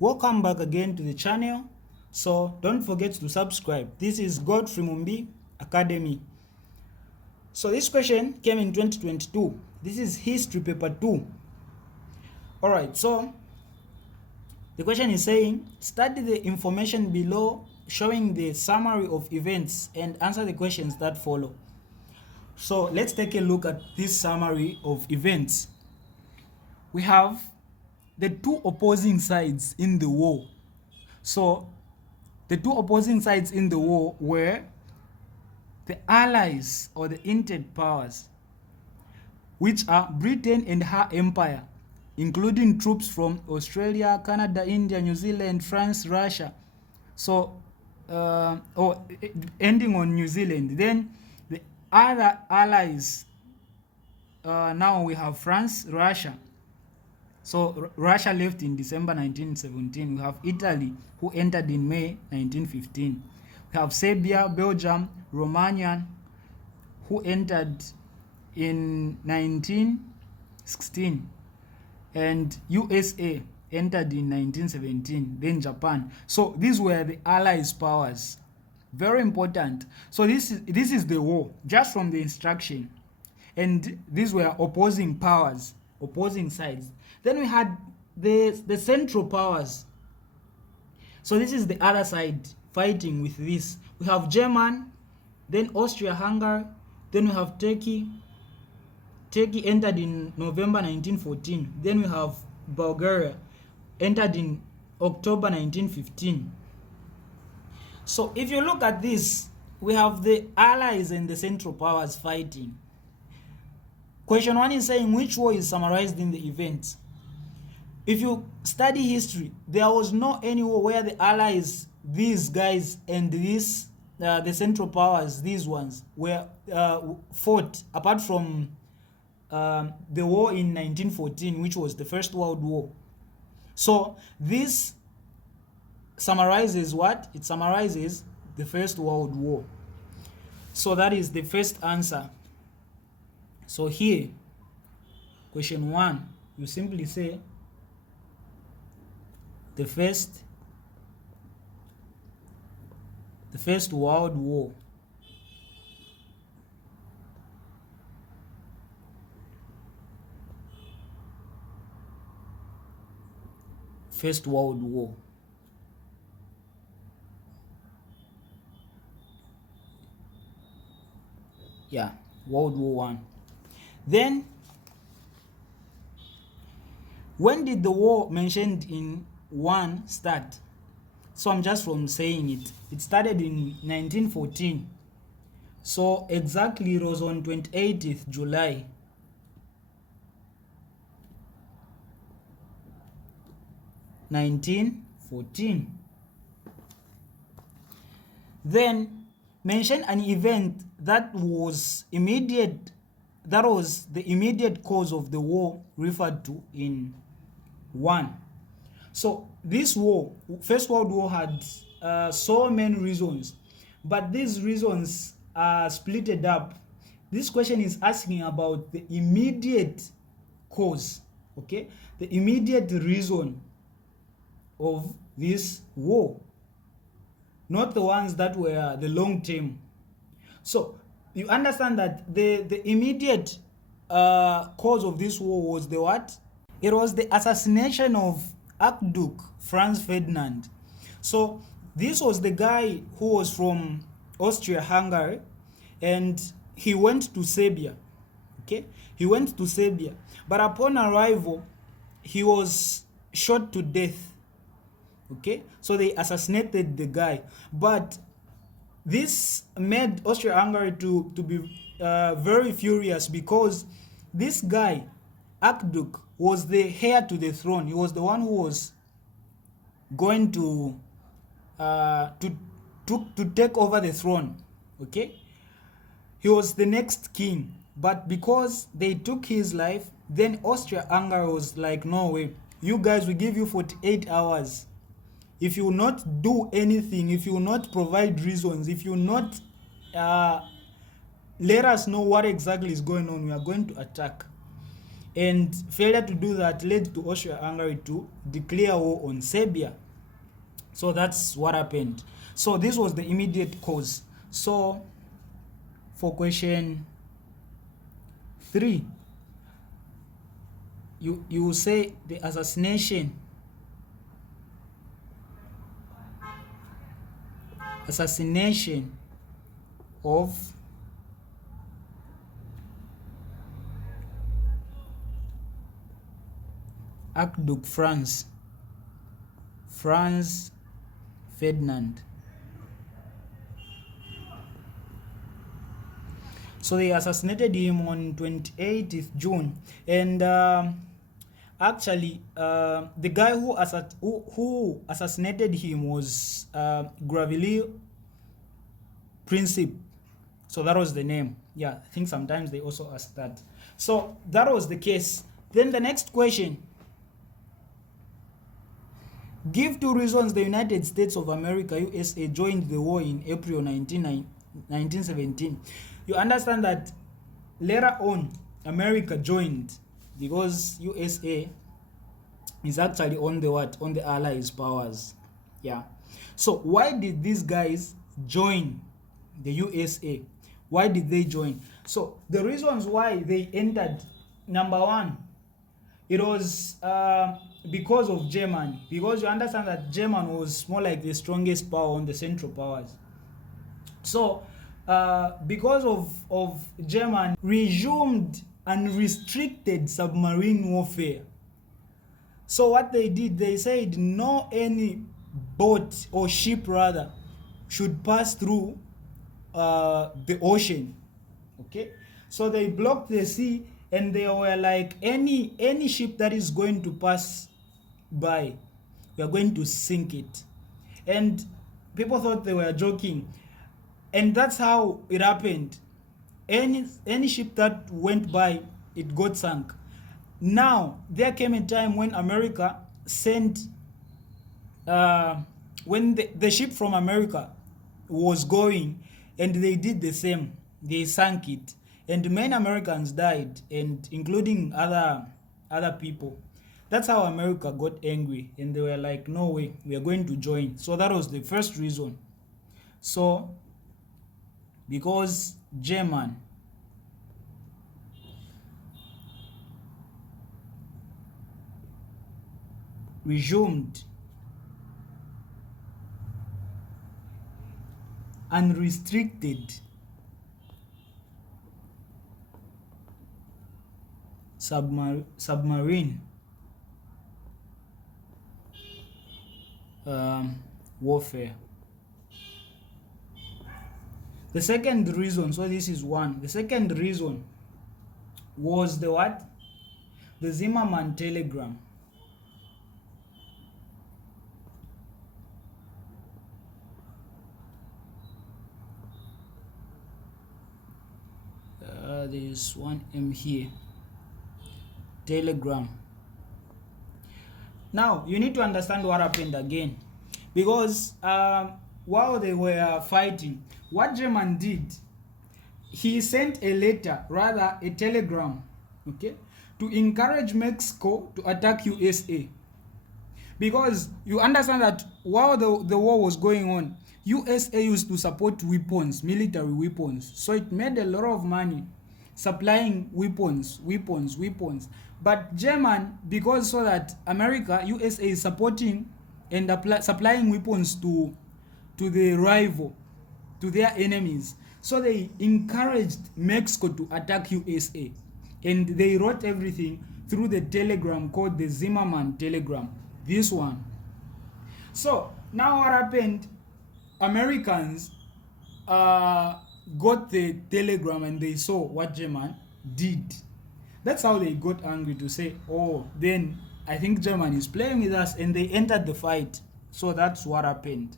Welcome back again to the channel. So don't forget to subscribe. This is Godfrey Mumbi Academy. So this question came in 2022. This is history paper 2. Alright, so the question is saying, study the information below showing the summary of events and answer the questions that follow. So let's take a look at this summary of events. We have the two opposing sides in the war. So the two opposing sides in the war were the Allies or the Entente powers, which are Britain and her empire, including troops from Australia, Canada, India, New Zealand, France, Russia. So, ending on New Zealand. Then the other allies, now we have France, Russia. So Russia left in December 1917. We have Italy, who entered in May 1915. We have Serbia, Belgium, Romania, who entered in 1916. And USA entered in 1917. Then Japan. So these were the Allies powers. Very important. So this is the war, just from the instruction. And these were opposing powers, opposing sides. Then we had the Central Powers. So this is the other side fighting with this. We have German, then Austria-Hungary, then we have Turkey. Turkey entered in November 1914. Then we have Bulgaria, entered in October 1915. So if you look at this, we have the Allies and the Central Powers fighting. Question 1 is saying which war is summarized in the event. If you study history, there was no any war where the Allies, these guys, and this the Central Powers, these ones, were fought, apart from the war in 1914, which was the First World War. So this summarizes what? It summarizes the First World War. So that is the first answer. So here, question 1, you simply say the first World War. First World War. Yeah, World War I. Then, when did the war mentioned in 1 start? So I'm just from saying it. It started in 1914. So exactly it was on 28th July. (1914). Then mention an event that was the immediate cause of the war referred to in 1. So this war, First World War, had so many reasons, but these reasons are splitted up. This question is asking about the immediate cause, okay? The immediate reason of this war, not the ones that were the long term. So you understand that the immediate cause of this war was the what? It was the assassination of Archduke Franz Ferdinand. So this was the guy who was from Austria-Hungary, and he went to Serbia. Okay, he went to Serbia, but upon arrival, he was shot to death. Okay, so they assassinated the guy, but this made Austria-Hungary to be very furious, because this guy, Archduke, was the heir to the throne. He was the one who was going to take over the throne. Okay, he was the next king, but because they took his life, then Austria-Hungary was like, no way, you guys, we give you 48 hours. If you will not do anything, if you will not provide reasons, if you will not let us know what exactly is going on, we are going to attack. And failure to do that led to Austria-Hungary to declare war on Serbia. So that's what happened. So this was the immediate cause. So for question 3, you say the assassination of Archduke Franz Ferdinand. So they assassinated him on 28th June, and actually the guy who assassinated him was Gavrilo Princip. So that was the name. Yeah, I think sometimes they also ask that. So that was the case. Then the next question: give 2 reasons the United States of America, USA, joined the war in April 1917. You understand that later on America joined because USA is actually on the what? On the Allies powers. Yeah. So why did these guys join the USA? Why did they join? So the reasons why they entered: number 1, it was because of Germany, because you understand that Germany was more like the strongest power on the Central Powers. So because of Germany resumed unrestricted submarine warfare. So what they did, they said no any boat or ship rather should pass through the ocean. Okay, so they blocked the sea, and they were like, any ship that is going to pass by, we are going to sink it. And people thought they were joking, and that's how it happened. Any ship that went by, it got sunk. Now there came a time when America sent when the ship from America was going, and they did the same. They sank it, and many Americans died, and including other people. That's how America got angry, and they were like, no way, we are going to join. So that was the first reason. So because German resumed unrestricted submarine warfare. The second reason, so this is one. The second reason was the what? The Zimmermann telegram. There's one M here. Telegram. Now you need to understand what happened again, because while they were fighting, what German did, he sent a letter, rather a telegram, okay, to encourage Mexico to attack USA. Because you understand that while the war was going on, USA used to support weapons, military weapons, so it made a lot of money supplying weapons. But German, because so that America, USA is supporting and supplying weapons to the rival, to their enemies, so they encouraged Mexico to attack USA, and they wrote everything through the telegram called the Zimmermann telegram, this one. So now what happened, Americans got the telegram, and they saw what German did. That's how they got angry, to say, oh, then I think Germany is playing with us, and they entered the fight. So that's what happened.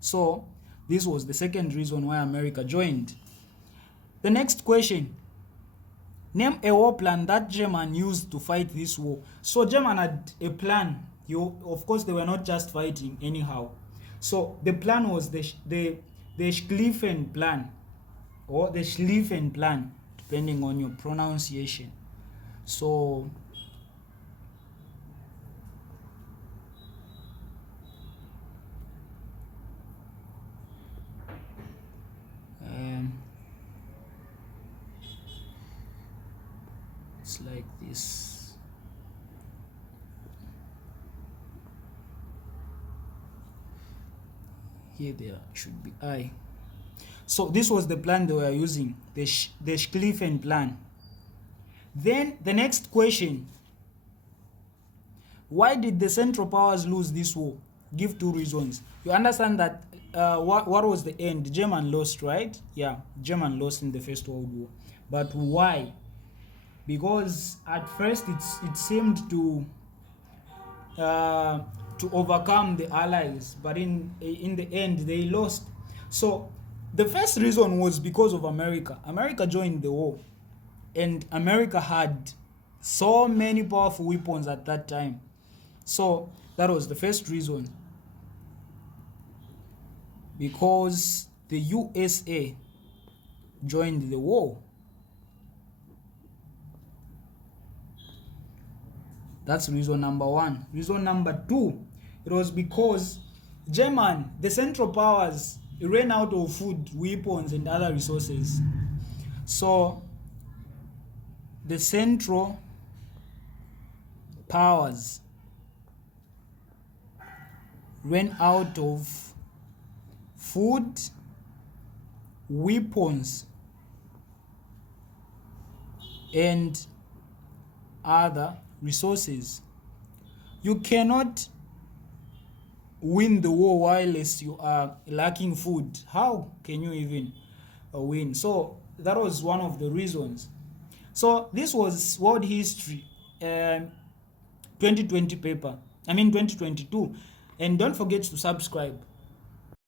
So this was the second reason why America joined. The next question: name a war plan that German used to fight this war. So German had a plan. Of course, they were not just fighting anyhow. So the plan was the Schlieffen plan, or the Schlieffen plan, depending on your pronunciation. So it's like this. Here there should be I. So this was the plan they were using, the Schlieffen plan. Then the next question: why did the Central Powers lose this war? Give 2 reasons. You understand that what was the end? German lost, right? Yeah, German lost in the First World War. But why? Because at first it seemed to overcome the Allies, but in the end they lost. So the first reason was because of America. America joined the war, and America had so many powerful weapons at that time. So that was the first reason, because the USA joined the war. That's reason number 1. Reason number 2, it was because the Central Powers ran out of food, weapons, and other resources. So the Central Powers ran out of food, weapons, and other resources. You cannot win the war whilst you are lacking food. How can you even win? So that was one of the reasons. So this was World History 2020 paper. 2022. And don't forget to subscribe.